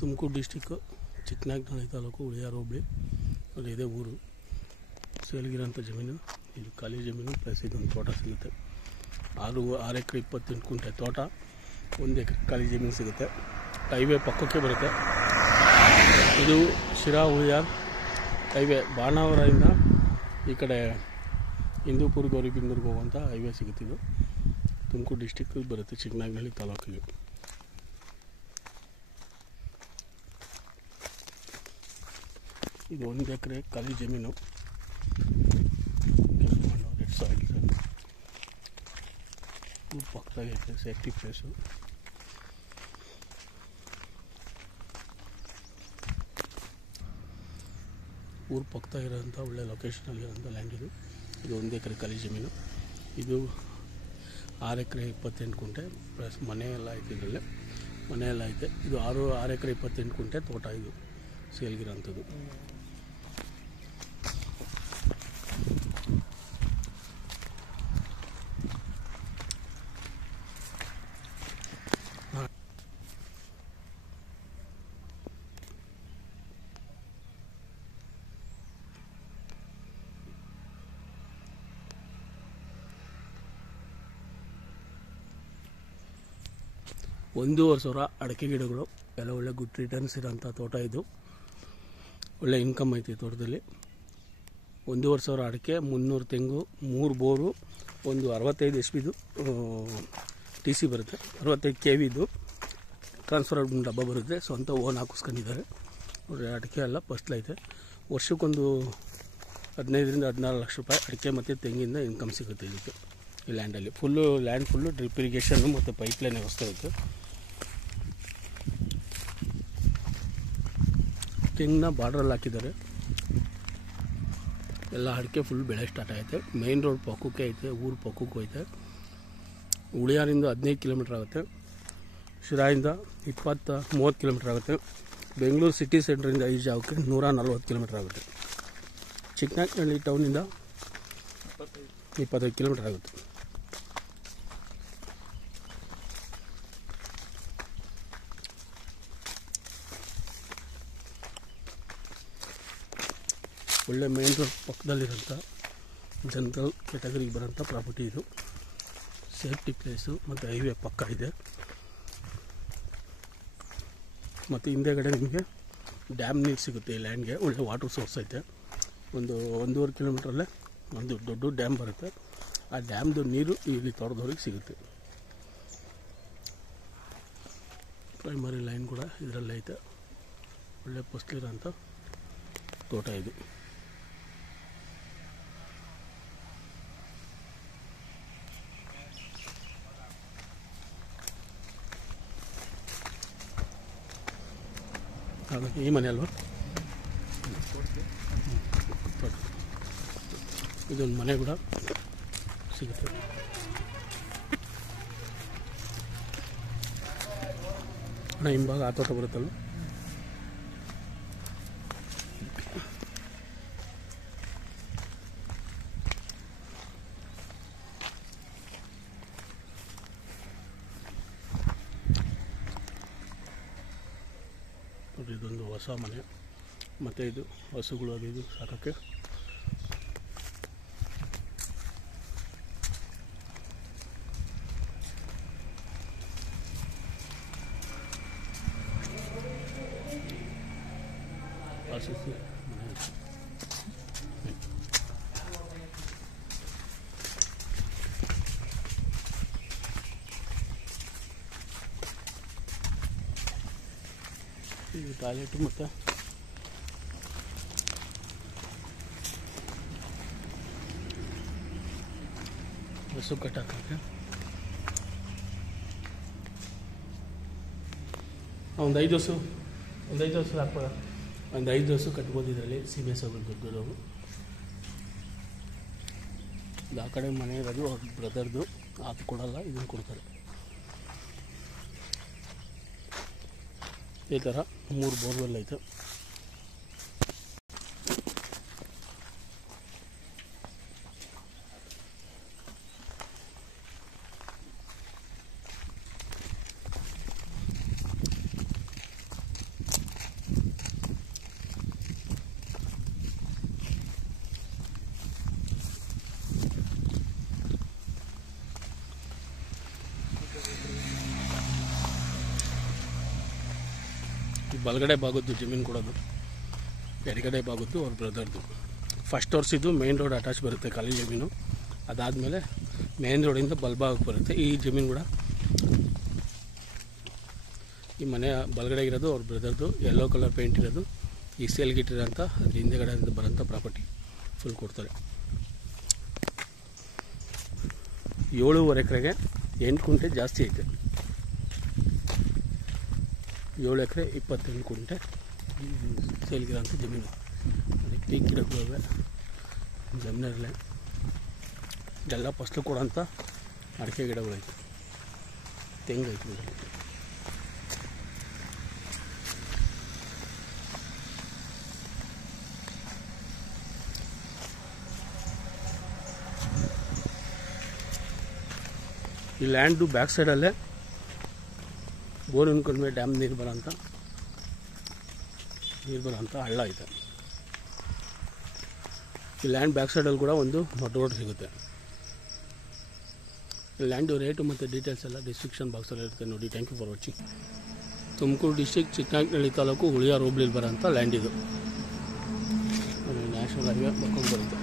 Tumakuru district Chiknayakanahalli taluk ಉಳಿಯಾರು ಹೋಬಳಿ ಅಲ್ಲಿ ಇದೆ ಊರು. ಸೇಲ್ಗಿರೋಂಥ ಜಮೀನು ಇದು ಖಾಲಿ ಜಮೀನು ಪ್ಲಸ್ ಇದೊಂದು ತೋಟ ಸಿಗುತ್ತೆ. 6 ಎಕರೆ 28 ಗುಂಟೆ ತೋಟ, 1 ಎಕರೆ ಖಾಲಿ ಜಮೀನು ಸಿಗುತ್ತೆ. ಹೈವೇ ಪಕ್ಕಕ್ಕೆ ಬರುತ್ತೆ. ಇದು ಶಿರಾ ಉಳಿಯಾರು ಹೈವೇ, ಬಾಣಾವರದಿಂದ ಈ ಕಡೆ ಹಿಂದೂಪುರ ಗೌರಿಬಿದನೂರಿಗೆ ಹೋಗುವಂಥ ಹೈವೇ ಸಿಗುತ್ತೆ. ಇದು ತುಮಕೂರು ಡಿಸ್ಟಿಕ್ಕಿಗೆ ಬರುತ್ತೆ, ಚಿಕ್ಕನಾಯಕನಹಳ್ಳಿ ತಾಲೂಕಿಗೆ. ಇದು 1 ಎಕರೆ ಖಾಲಿ ಜಮೀನು, ಕೆಂಪು ಮಣ್ಣು, ರೆಡ್ ಸಾಯಿಲ್. ಊರು ಪಕ್ಕದಾಗೈತೆ, ಸೇಫ್ಟಿ ಪ್ಲೇಸು. ಊರು ಪಕ್ಕದಾಗಿರೋಂಥ ಒಳ್ಳೆ ಲೊಕೇಶನಲ್ಲಿರೋಂಥ ಲ್ಯಾಂಡ್ ಇದು. 1 ಎಕರೆ ಖಾಲಿ ಜಮೀನು. ಇದು 6 ಎಕರೆ 28 ಗುಂಟೆ ಪ್ಲಸ್ ಮನೆ ಎಲ್ಲ ಐತೆ. ಇದರಲ್ಲೇ ಮನೆ ಎಲ್ಲ ಐತೆ. ಇದು 6 ಎಕರೆ 28 ಗುಂಟೆ ತೋಟ ಇದು ಸೇಲ್ಗಿರೋಂಥದ್ದು. $1,500 ಅಡಿಕೆ ಗಿಡಗಳು ಎಲ್ಲ ಒಳ್ಳೆ ಗುಡ್ ರಿಟರ್ನ್ಸ್ ಇರೋಂಥ ತೋಟ ಇದು. ಒಳ್ಳೆ ಇನ್ಕಮ್ ಐತಿ ತೋಟದಲ್ಲಿ. $1,500 ಅಡಿಕೆ, 300 ತೆಂಗು, 3 ಬೋರು, ಒಂದು 65 HP TC ಬರುತ್ತೆ. 65 kV ಟ್ರಾನ್ಸ್ಫರ್ ಡಬ್ಬ ಬರುತ್ತೆ. ಸ್ವಂತ ಓನ್ ಹಾಕಿಸ್ಕೊಂಡಿದ್ದಾರೆ. ಒಳ್ಳೆ ಅಡಿಕೆ ಎಲ್ಲ ಫಸ್ಟ್ಲೈತೆ. ವರ್ಷಕ್ಕೊಂದು 15ರಿಂದ 16 ಲಕ್ಷ ರೂಪಾಯಿ ಅಡಿಕೆ ಮತ್ತು ತೆಂಗಿಂದ ಇನ್ಕಮ್ ಸಿಗುತ್ತೆ ಇದಕ್ಕೆ. ಈ ಲ್ಯಾಂಡಲ್ಲಿ ಲ್ಯಾಂಡ್ ಫುಲ್ಲು ಡ್ರಿಪ್ ಇರಿಗೇಷನ್ನು ಮತ್ತು ಪೈಪ್ಲೈನ್ ವ್ಯವಸ್ಥೆ ಇರುತ್ತೆ. ತೆಂಗಿನ ಬಾರ್ಡ್ರಲ್ಲಿ ಹಾಕಿದ್ದಾರೆ. ಎಲ್ಲ ಅಡಿಕೆ ಫುಲ್ ಬೆಳೆ ಸ್ಟಾರ್ಟ್ ಆಗುತ್ತೆ. ಮೇನ್ ರೋಡ್ ಪಕ್ಕಕ್ಕೆ ಐತೆ, ಊರು ಪಕ್ಕಕ್ಕೂ ಐತೆ. ಉಳಿಯಾರಿಂದ 15 ಕಿಲೋಮೀಟ್ರ್ ಆಗುತ್ತೆ. ಶಿರಾಯಿಂದ 20-30 ಕಿಲೋಮೀಟ್ರ್ ಆಗುತ್ತೆ. ಬೆಂಗಳೂರು ಸಿಟಿ ಸೆಂಟ್ರಿಂದ ಈ ಜಾಗಕ್ಕೆ 140 ಕಿಲೋಮೀಟ್ರ್ ಆಗುತ್ತೆ. ಚಿಕ್ಕನಾಯಕನಹಳ್ಳಿ ಟೌನಿಂದ 25 ಕಿಲೋಮೀಟ್ರ್ ಆಗುತ್ತೆ. ಒಳ್ಳೆ ಮೇನ್ ರೋಡ್ ಪಕ್ಕದಲ್ಲಿರೋಂಥ ಜನರಲ್ ಕ್ಯಾಟಗರಿಗೆ ಬರೋಂಥ ಪ್ರಾಪರ್ಟಿ ಇದು. ಸೇಫ್ಟಿ ಪ್ಲೇಸು ಮತ್ತು ಹೈವೇ ಪಕ್ಕ ಇದೆ. ಮತ್ತು ಹಿಂದೆಗಡೆ ನಿಮಗೆ ಡ್ಯಾಮ್ ನೀರು ಸಿಗುತ್ತೆ. ಈ ಲ್ಯಾಂಡ್ಗೆ ಒಳ್ಳೆ ವಾಟರ್ ಸೋರ್ಸ್ ಐತೆ. 1.5 ಕಿಲೋಮೀಟ್ರಲ್ಲೇ ಒಂದು ದೊಡ್ಡ ಡ್ಯಾಮ್ ಬರುತ್ತೆ. ಆ ಡ್ಯಾಮ್ದು ನೀರು ಇಲ್ಲಿ ತೋಟದವ್ರಿಗೆ ಸಿಗುತ್ತೆ. ಪ್ರೈಮರಿ ಲೈನ್ ಕೂಡ ಇದರಲ್ಲೇ ಐತೆ. ಒಳ್ಳೆ ಫಸ್ಲಿರೋಂಥ ತೋಟ ಇದು. ಹಾಗಾಗಿ ಈ ಮನೆ ಅಲ್ವಾ, ಇದೊಂದು ಮನೆ ಕೂಡ ಸಿಗುತ್ತೆ. ಅಣ್ಣ ಹಿಂಭಾಗ ಆ ತೋಟ ಬರುತ್ತಲ್ಲ, ಇದೊಂದು ಹೊಸ ಮನೆ. ಮತ್ತು ಇದು ಹಸುಗಳು ಅದು ಇದು ಸಾಕೋಕ್ಕೆ. ಇದು ಟಾಯ್ಲೆಟು ಮತ್ತು ಹಸು ಕಟ್ಟಾಕಕ್ಕೆ ಒಂದು 5 ಹಸು ಹಾಕ್ಬೋದ. ಒಂದು 5 ಹಸು ಕಟ್ಬೋದು ಇದರಲ್ಲಿ. ಸೀಮೆ ಹಸುಗಳು ದೊಡ್ಡದವು. ಇದು ಆ ಕಡೆ ಮನೆ ಇರೋದು ಅವ್ರ ಬ್ರದರ್ದು. ಅದು ಕೊಡಲ್ಲ, ಇದನ್ನು ಕೊಡ್ತಾರೆ. ಈ ಥರ 3 ಬೋರ್ವೆಲ್ ಐತೆ. ಬಲಗಡೆ ಭಾಗದ್ದು ಜಮೀನು ಕೊಡೋದು, ಎಡಗಡೆ ಭಾಗದ್ದು ಅವ್ರ ಬ್ರದರ್ದು. ಫಸ್ಟ್ ವರ್ಷದ್ದು ಮೇನ್ ರೋಡ್ ಅಟ್ಯಾಚ್ ಬರುತ್ತೆ ಖಾಲಿ ಜಮೀನು. ಅದಾದಮೇಲೆ ಮೇನ್ ರೋಡಿಂದ ಬಲಭಾಗಕ್ಕೆ ಬರುತ್ತೆ ಈ ಜಮೀನು ಕೂಡ. ಈ ಮನೆ ಬಲಗಡೆ ಇರೋದು ಅವ್ರ ಬ್ರದರ್ದು, ಯೆಲ್ಲೋ ಕಲರ್ ಪೇಂಟ್ ಇರೋದು. ಈ ಸೇಲ್ಗಿಟ್ಟಿರೋಂಥ ಅದ್ರ ಹಿಂದೆಗಡೆಯಿಂದ ಬರೋಂಥ ಪ್ರಾಪರ್ಟಿ ಫುಲ್ ಕೊಡ್ತಾರೆ. 7.5 ಎಕರೆಗೆ 8 ಕುಂಟೆ ಜಾಸ್ತಿ ಐತೆ. 7 ಎಕರೆ 28 ಕುಂಟೆ ಸೇಲ್ಗಿರೋಂಥ ಜಮೀನು. ಅದಕ್ಕೆ ಟೀಕ್ ಗಿಡಗಳಿವೆ, ಜಮೀನಲ್ಲೇ ಇದೆಲ್ಲ ಫಸ್ಲು ಕೊಡೋಂಥ ಅಡಿಕೆ ಗಿಡಗಳೈತೆ, ತೆಂಗೈತೆ. ಈ ಲ್ಯಾಂಡು ಬ್ಯಾಕ್ ಸೈಡಲ್ಲೇ ಬೋರಿನ ಕಡಿಮೆ ಡ್ಯಾಮ್ ನೀರು ಬರೋಂಥ ಹಳ್ಳ ಐತೆ. ಈ ಲ್ಯಾಂಡ್ ಬ್ಯಾಕ್ ಸೈಡಲ್ಲಿ ಕೂಡ ಒಂದು ಮಡ್ ರೋಡ್ ಸಿಗುತ್ತೆ. ಈ ಲ್ಯಾಂಡು ರೇಟು ಮತ್ತು ಡೀಟೇಲ್ಸ್ ಎಲ್ಲ ಡಿಸ್ಕ್ರಿಪ್ಷನ್ ಬಾಕ್ಸಲ್ಲಿ ಇರುತ್ತೆ ನೋಡಿ. Thank you for watching. Tumakuru district Chikkanayakanahalli taluk Huliyar ಹೋಬಳಿಲಿ ಬರೋಂಥ ಲ್ಯಾಂಡ್ ಇದು. ನ್ಯಾಷನಲ್ ಹೈವೇ ಬರ್ಕೊಂಡು ಬರುತ್ತೆ.